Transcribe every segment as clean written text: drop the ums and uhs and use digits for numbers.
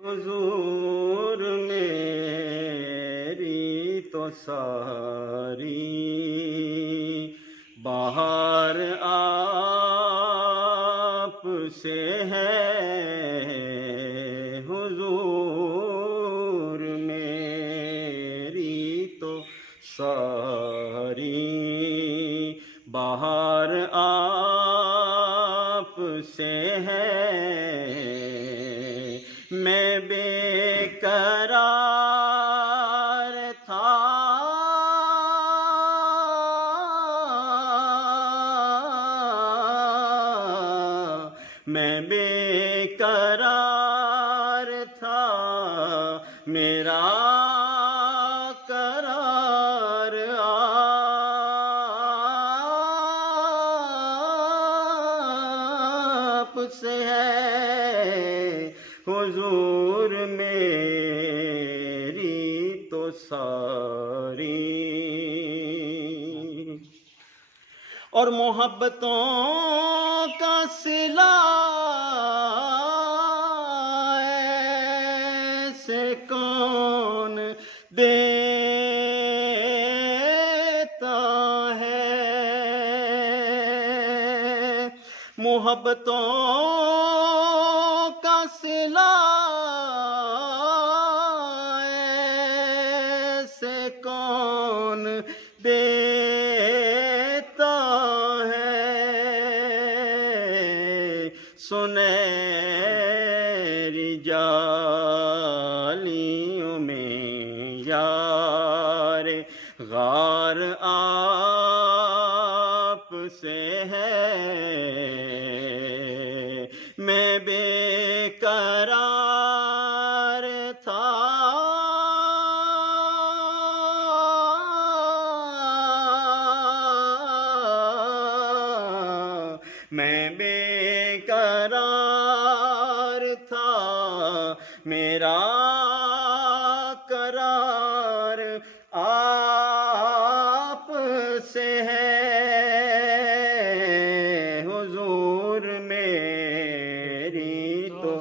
حضور میری تو ساری بہار آپ سے ہے، حضور میری تو ساری بہار آپ سے ہے، میں بے قرار تھا میں بے قرار تھا، میرا قرار آپ سے ہے، حضور میری تو ساری اور محبتوں کا صلہ ایسے کون دیتا ہے، محبتوں کا صلہ ایسے کون دیتا ہے، سنہری جالیوں میں یار غار آپ سے ہے، میں بے قرار تھا میں بے قرار تھا، میرا قرار آپ سے ہے، حضور میری تو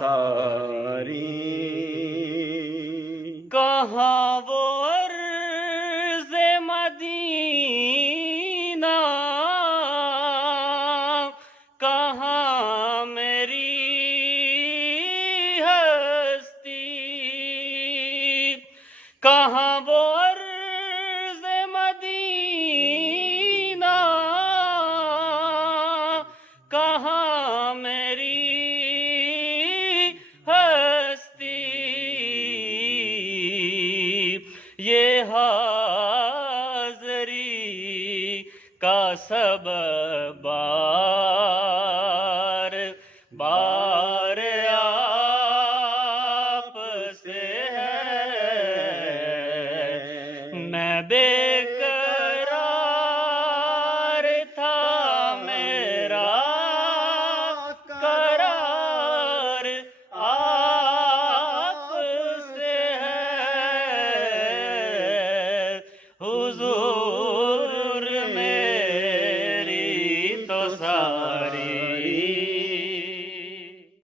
ساری کہاں وہ عرض مدینہ، کہاں میری ہستی، کہاں وہ عرض مدینہ، کہاں میری ہستی، یہ حاضری کا سبب بار بار آپ سے ہے، میں بے